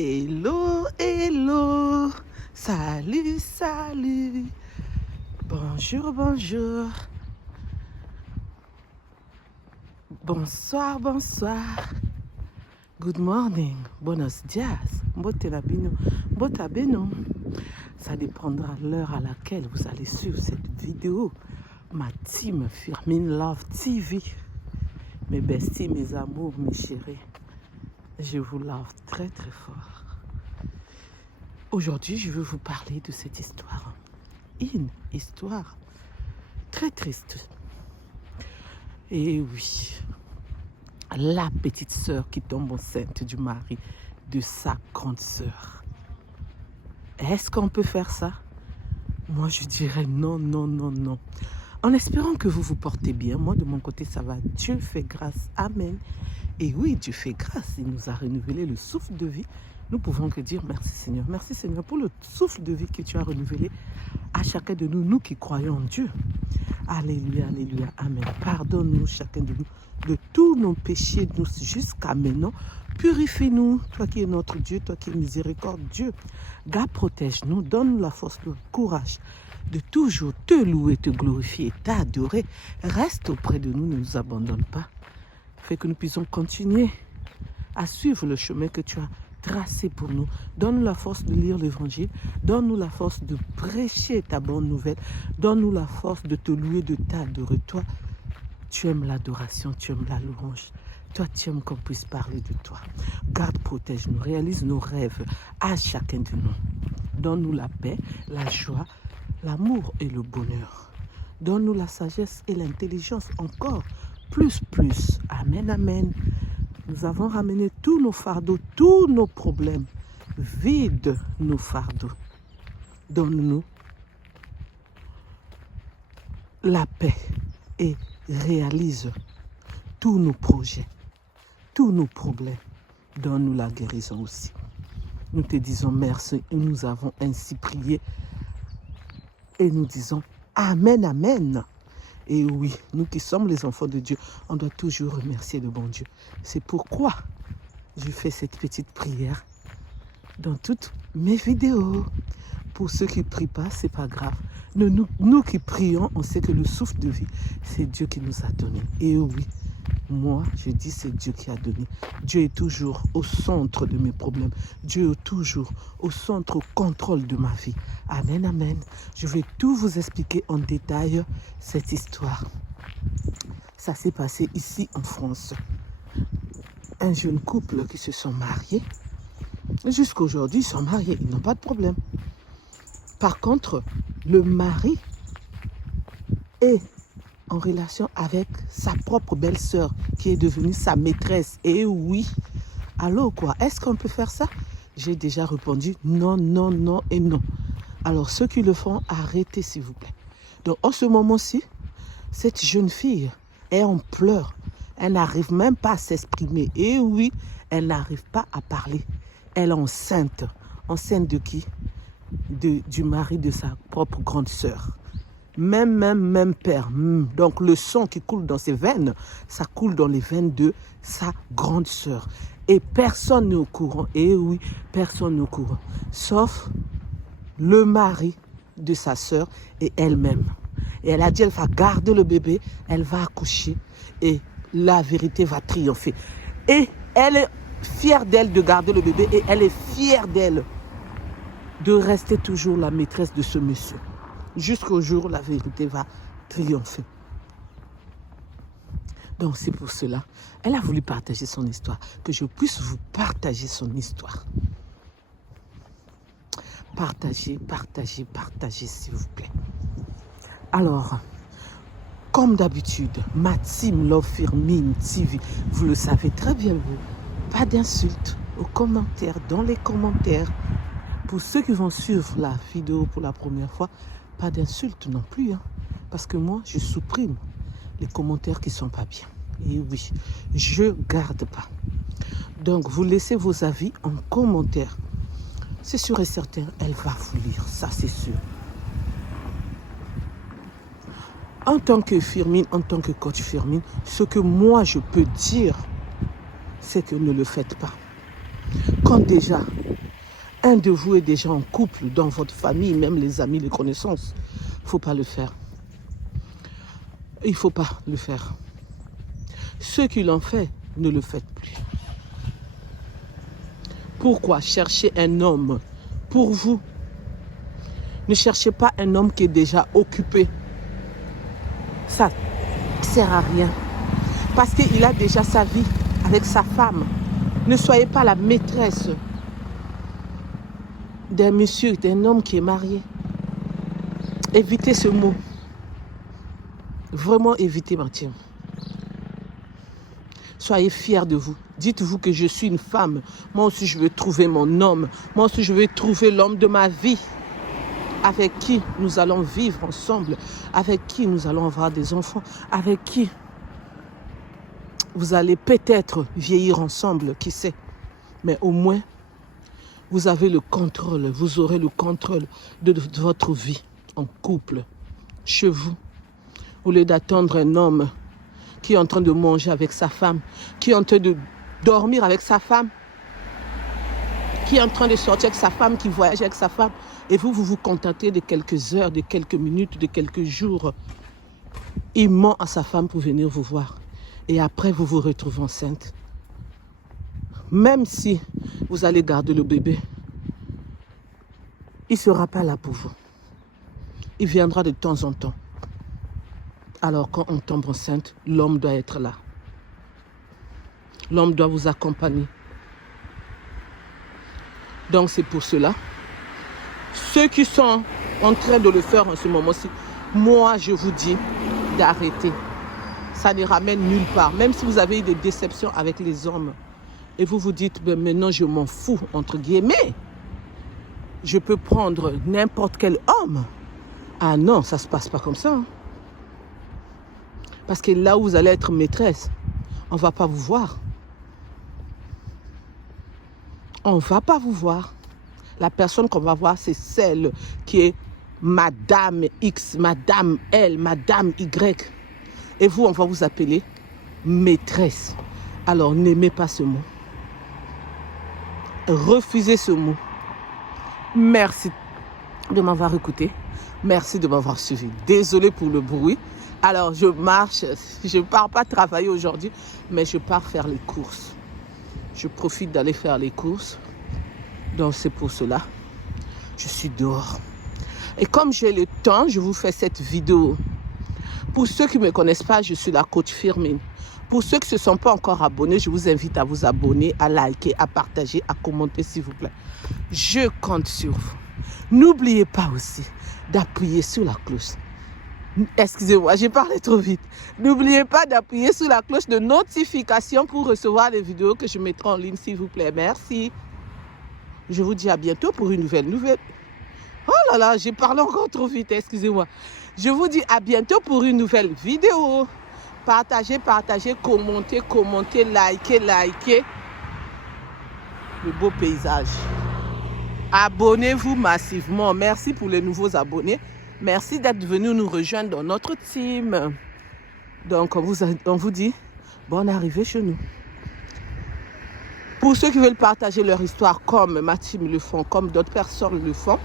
Hello, hello, salut, salut, bonjour, bonjour, bonsoir, bonsoir, good morning, buenos dias, botenabino, botabeno. Ça dépendra de l'heure à laquelle vous allez suivre cette vidéo. Ma team Firmin Love TV, mes besties, mes amours, mes chéris, je vous love très très fort. Aujourd'hui, je veux vous parler de cette histoire. Une histoire très triste. Et oui, la petite sœur qui tombe enceinte du mari de sa grande sœur. Est-ce qu'on peut faire ça? Moi, je dirais non, non, non, non. En espérant que vous vous portez bien. Moi, de mon côté, ça va. Dieu fait grâce. Amen. Et oui, Dieu fait grâce. Il nous a renouvelé le souffle de vie. Nous pouvons que dire merci Seigneur. Merci Seigneur pour le souffle de vie que tu as renouvelé à chacun de nous, nous qui croyons en Dieu. Alléluia, alléluia, amen. Pardonne-nous chacun de nous de tous nos péchés jusqu'à maintenant. Purifie-nous, toi qui es notre Dieu, toi qui es miséricordieux. Garde, protège-nous, donne-nous la force, le courage de toujours te louer, te glorifier, t'adorer. Reste auprès de nous, ne nous abandonne pas. Fais que nous puissions continuer à suivre le chemin que tu as tracé pour nous. Donne-nous la force de lire l'évangile. Donne-nous la force de prêcher ta bonne nouvelle. Donne-nous la force de te louer, de t'adorer. Toi, tu aimes l'adoration, tu aimes la louange. Toi, tu aimes qu'on puisse parler de toi. Garde, protège-nous, réalise nos rêves à chacun de nous. Donne-nous la paix, la joie, l'amour et le bonheur. Donne-nous la sagesse et l'intelligence encore plus. Amen, amen. Nous avons ramené tous nos fardeaux, tous nos problèmes. Vide nos fardeaux. Donne-nous la paix et réalise tous nos projets, tous nos problèmes. Donne-nous la guérison aussi. Nous te disons merci et nous avons ainsi prié. Et nous disons Amen, Amen. Et oui, nous qui sommes les enfants de Dieu, on doit toujours remercier le bon Dieu. C'est pourquoi je fais cette petite prière dans toutes mes vidéos. Pour ceux qui ne prient pas, ce n'est pas grave. Nous qui prions, on sait que le souffle de vie, c'est Dieu qui nous a donné. Et oui, moi, je dis c'est Dieu qui a donné. Dieu est toujours au centre de mes problèmes. Dieu est toujours au centre, au contrôle de ma vie. Amen, amen. Je vais tout vous expliquer en détail cette histoire. Ça s'est passé ici en France. Un jeune couple qui se sont mariés. Jusqu'à aujourd'hui, ils sont mariés. Ils n'ont pas de problème. Par contre, le mari est en relation avec sa propre belle-sœur qui est devenue sa maîtresse. Et oui, allô quoi, est-ce qu'on peut faire ça? J'ai déjà répondu non, non, non et non. Alors ceux qui le font, arrêtez s'il vous plaît. Donc en ce moment-ci, cette jeune fille est en pleurs. Elle n'arrive même pas à s'exprimer. Et oui, elle n'arrive pas à parler. Elle est enceinte. Enceinte de qui? Du mari de sa propre grande sœur. Même père. Donc le sang qui coule dans ses veines, ça coule dans les veines de sa grande sœur. Et personne n'est au courant. Et oui, personne n'est au courant. Sauf le mari de sa sœur et elle-même. Et elle a dit, elle va garder le bébé, elle va accoucher et la vérité va triompher. Et elle est fière d'elle de garder le bébé et elle est fière d'elle de rester toujours la maîtresse de ce monsieur. Jusqu'au jour où la vérité va triompher. Donc c'est pour cela, elle a voulu partager son histoire, que je puisse vous partager son histoire. Partagez, s'il vous plaît. Alors, comme d'habitude, ma team Love Firmin TV, vous le savez très bien, vous, pas d'insultes aux commentaires, dans les commentaires. Pour ceux qui vont suivre la vidéo pour la première fois, pas d'insultes non plus, hein, parce que moi, je supprime les commentaires qui ne sont pas bien. Et oui, je garde pas. Donc, vous laissez vos avis en commentaire. C'est sûr et certain, elle va vous lire, ça c'est sûr. En tant que Firmin, en tant que coach Firmin, ce que moi je peux dire, c'est que ne le faites pas. Quand déjà un de vous est déjà en couple, dans votre famille, même les amis, les connaissances, il ne faut pas le faire. Il ne faut pas le faire. Ceux qui l'ont fait, ne le faites plus. Pourquoi chercher un homme pour vous? Ne cherchez pas un homme qui est déjà occupé. Ça ne sert à rien. Parce qu'il a déjà sa vie avec sa femme. Ne soyez pas la maîtresse d'un monsieur, d'un homme qui est marié. Évitez ce mot. Vraiment évitez, Mathieu. Soyez fiers de vous. Dites-vous que je suis une femme. Moi aussi, je veux trouver mon homme. Moi aussi, je veux trouver l'homme de ma vie. Avec qui nous allons vivre ensemble. Avec qui nous allons avoir des enfants. Avec qui vous allez peut-être vieillir ensemble, qui sait. Mais au moins, vous avez le contrôle. Vous aurez le contrôle de votre vie en couple. Chez vous. Au lieu d'attendre un homme qui est en train de manger avec sa femme, qui est en train de dormir avec sa femme, qui est en train de sortir avec sa femme, qui voyage avec sa femme, et vous vous contentez de quelques heures, de quelques minutes, de quelques jours. Il ment à sa femme pour venir vous voir. Et après, vous vous retrouvez enceinte. Même si vous allez garder le bébé, il ne sera pas là pour vous. Il viendra de temps en temps. Alors quand on tombe enceinte, l'homme doit être là. L'homme doit vous accompagner. Donc c'est pour cela. Ceux qui sont en train de le faire en ce moment-ci, moi je vous dis d'arrêter. Ça ne ramène nulle part. Même si vous avez eu des déceptions avec les hommes et vous vous dites, ben maintenant je m'en fous, entre guillemets. Je peux prendre n'importe quel homme. Ah non, ça ne se passe pas comme ça. Hein. Parce que là où vous allez être maîtresse, on ne va pas vous voir. On ne va pas vous voir. La personne qu'on va voir, c'est celle qui est Madame X, Madame L, Madame Y. Et vous, on va vous appeler maîtresse. Alors, n'aimez pas ce mot. Refusez ce mot. Merci de m'avoir écouté. Merci de m'avoir suivi. Désolée pour le bruit. Alors, je marche. Je ne pars pas travailler aujourd'hui, mais je pars faire les courses. Je profite d'aller faire les courses. Donc, c'est pour cela. Je suis dehors. Et comme j'ai le temps, je vous fais cette vidéo. Pour ceux qui ne me connaissent pas, je suis la coach Firmin. Pour ceux qui ne se sont pas encore abonnés, je vous invite à vous abonner, à liker, à partager, à commenter, s'il vous plaît. Je compte sur vous. N'oubliez pas aussi d'appuyer sur la cloche. Excusez-moi, j'ai parlé trop vite. N'oubliez pas d'appuyer sur la cloche de notification pour recevoir les vidéos que je mettrai en ligne, s'il vous plaît. Merci. Je vous dis à bientôt pour une nouvelle. Oh là là, j'ai parlé encore trop vite, excusez-moi. Je vous dis à bientôt pour une nouvelle vidéo. Partagez, partagez, commentez, commentez, likez, likez. Le beau paysage. Abonnez-vous massivement. Merci pour les nouveaux abonnés. Merci d'être venu nous rejoindre dans notre team. Donc, on vous dit bonne arrivée chez nous. Pour ceux qui veulent partager leur histoire comme ma team le font, comme d'autres personnes le font,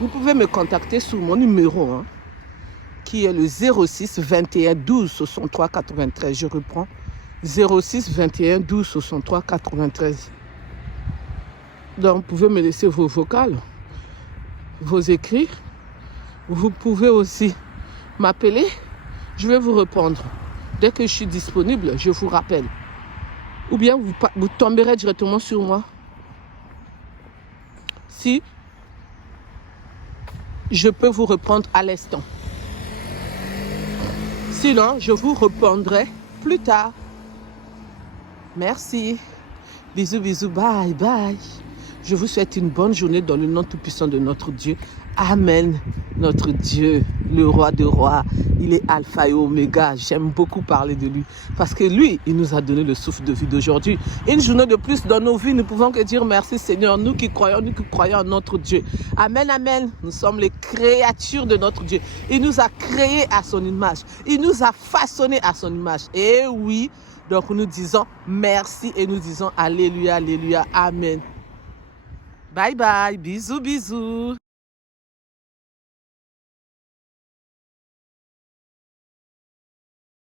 vous pouvez me contacter sur mon numéro, qui est le 06 21 12 63 93. Je reprends. 06 21 12 63 93. Donc, vous pouvez me laisser vos vocales, vos écrits. Vous pouvez aussi m'appeler. Je vais vous répondre. Dès que je suis disponible, je vous rappelle. Ou bien vous tomberez directement sur moi. Si je peux vous répondre à l'instant. Sinon, je vous répondrai plus tard. Merci. Bisous, bisous. Bye, bye. Je vous souhaite une bonne journée dans le nom tout-puissant de notre Dieu. Amen. Notre Dieu, le roi des rois, il est alpha et oméga. J'aime beaucoup parler de lui parce que lui, il nous a donné le souffle de vie d'aujourd'hui. Une journée de plus dans nos vies, nous pouvons que dire merci Seigneur, nous qui croyons en notre Dieu. Amen, amen. Nous sommes les créatures de notre Dieu. Il nous a créés à son image. Il nous a façonnés à son image. Et oui, donc nous disons merci et nous disons alléluia, alléluia, amen. Bye bye, bisous, bisous.